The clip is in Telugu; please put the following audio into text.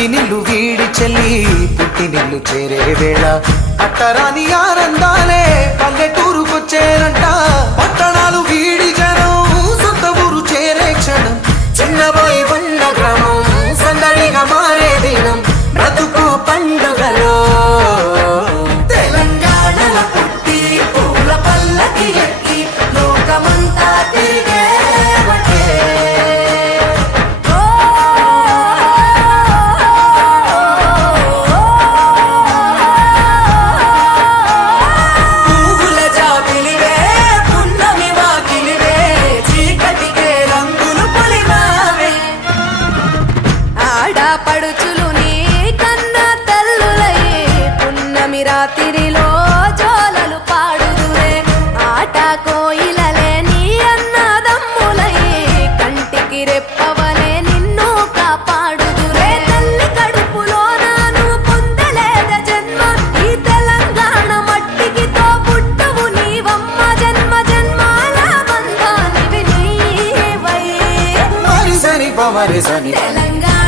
పుట్టినిల్లు వీడి చెల్లి పుట్టినిల్లు చేరే వేళ. అట్టరాని ఆనందాలే పల్లెటూరు ఆడపడుచులు నీ కన్న తల్లులయ్యే. పున్నమి రాత్రిలో జోలలు పాడుదురే. ఆట కోయిలలే నీ అన్నదమ్ములయ్యే. కంటికి రెప్పవలే నిన్ను కాపాడుదురే. తల్లి కడుపులో నాను పొందలేద జన్మ. ఈ తెలంగాణ మట్టికి తో పుట్టవు నీవమ్మ. జన్మ జన్మాల బంధానివి నీవై మరి సని పమరి సని తెలంగాణ